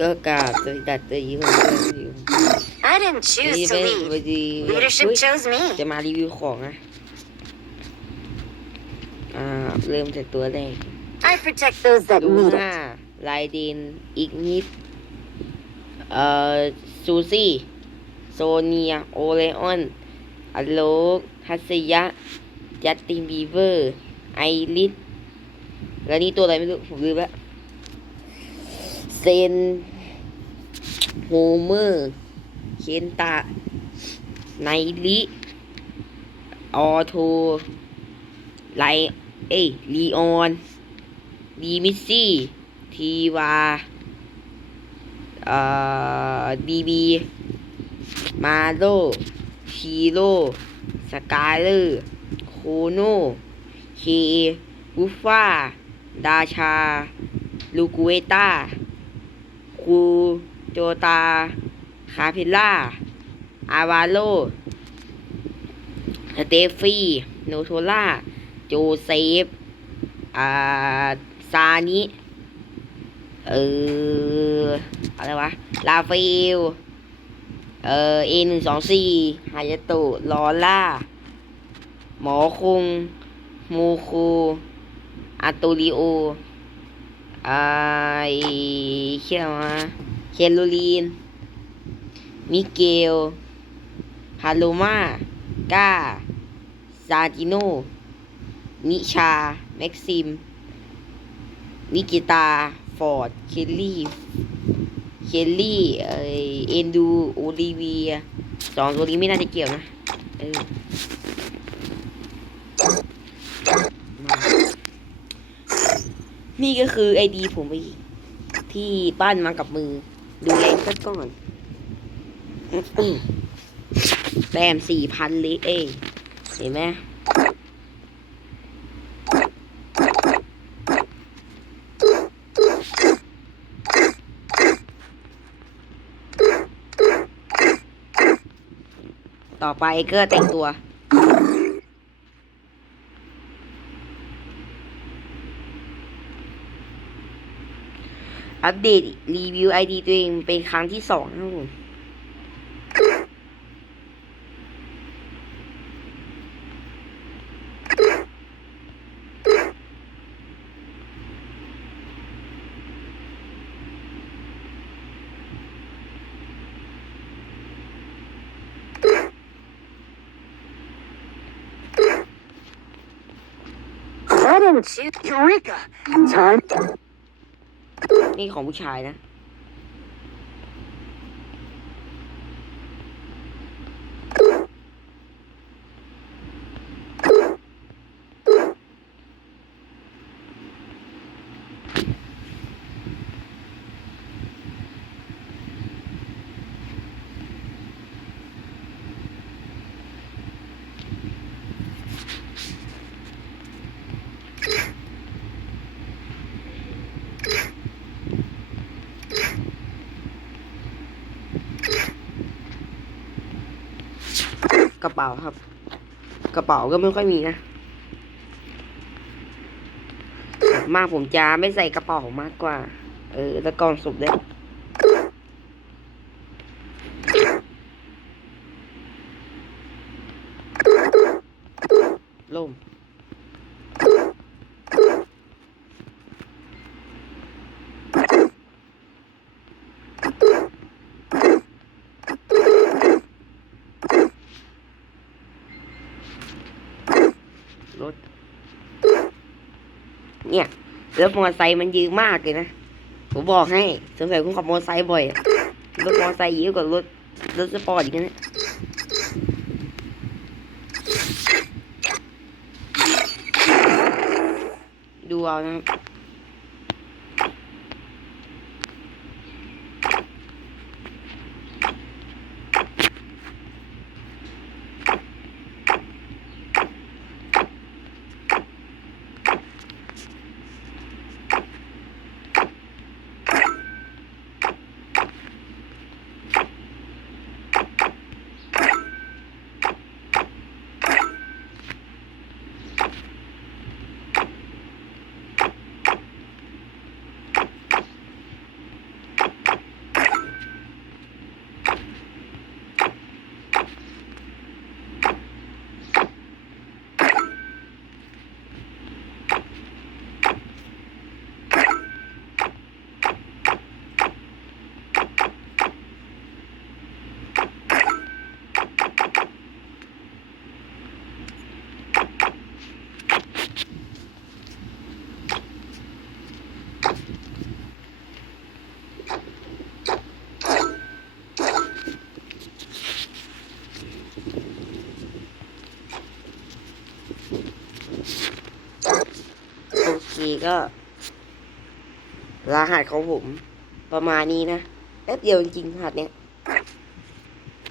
ก็กราบสวัสดีดัดตัวยี่ห้อเพื่อนอยู่ I didn't choose to leave. วันนี้ Leadership chose me. จะมารีวิวของนะอ่าเริ่มจากตัวแรก I protect those that ดู need ห้า it. ลายเดนอีกนิดเอ่อซูซี่โซเนียโอเลออนอโลกทัศยะจัสตินบีเวอร์ไอริสแล้วนี่ตัวอะไรไม่รู้ผมลืมแล้ว เซนโฮเมอร์เคนตะ ไนลิออโทไลเอ้ยลีออนดีมิสซี่ ทีวาเอ่อบีบี มาโลชีโร่สกายเลอร์โคโนเคบุฟฟา ดาชา ลูกูเอต้า คูโจตา คาพลล่า อาวาโลสเตฟี่โนโทล่า โจเซฟ อ่า ซานิ เออ อะไรวะ ลาเฟล เออเอหนึ่งสองสี่ฮายาโตะลอล่า หมอคง มูคูอาโตริโอ ไอเชื่อมาเคโรลีน มิเกลพาโลมาก้า ซาจิโน นิชา แม็กซิม นิกิตา ฟอร์ด เคลลี่ เคลลี่เออเอ็นดู โอลิเวียสองตัวนี้ไม่น่าจะเกี่ยวนะ เออมา นี่ก็คือไอดีผมไปที่บ้นมากับมือ ดูแรงสักก่อนแต้มสี่พันเลยเอ้ยเห็นไหมต่อไปก็แต่งตัว อัปเดตรีวิวไอดีตัวเองเป็นครั้งที่สองนะครับผม I didn't choose. Eureka! Time. นี่ของผู้ชายนะ กระเป๋าครับ กระเป๋าก็ไม่ค่อยมีนะมากผมจะไม่ใส่กระเป๋ามากกว่า เออแล้วกองสุบด้ล่ม ถ เนี่ยรถมอเตอร์ไซค์มันยืมมากเลยนะ ผมบอกให้สงสัยคุณขับมอเตอร์ไซค์บ่อย รถมอเตอร์ไซค์เยอะกว่ารถรถสปอร์ตอีกนะเนี่ยดูเอานะครับ ก็ รหัสของผม ประมาณนี้นะแป๊บเดียวจริงๆรหัสเนี้ย